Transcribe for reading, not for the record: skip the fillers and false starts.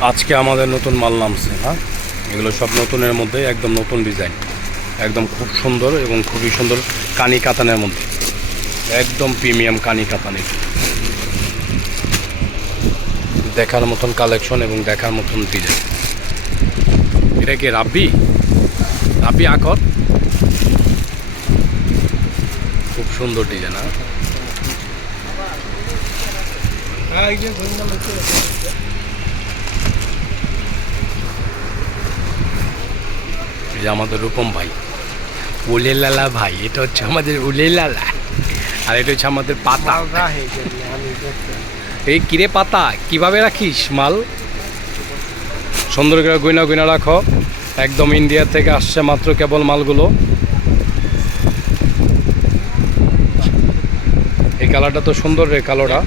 আজকে আমাদের নতুন মাল নামছে, হ্যাঁ, এগুলো সব নতুনের মধ্যে, একদম নতুন ডিজাইন, একদম খুব সুন্দর এবং খুবই সুন্দর কানি কাতানের মধ্যে, একদম প্রিমিয়াম কানি কাতানি, দেখার মতন কালেকশন এবং দেখার মতন ডিজাইন। এটা কি রাব্বি রাব্বি আকর, খুব সুন্দর ডিজাইন। এই যে আমাদের রূপম ভাই, উলে লালা ভাই, এটা হচ্ছে আমাদের উলে লালা, আর এটা হচ্ছে আমাদের পাতা। এই কিরে পাতা, কিভাবে রাখিস মাল? সুন্দর করে গয়না গয়না রাখো, একদম ইন্ডিয়া থেকে আসছে মাত্র কেবল মালগুলো। এই কালারটা তো সুন্দর রে, কালোটা।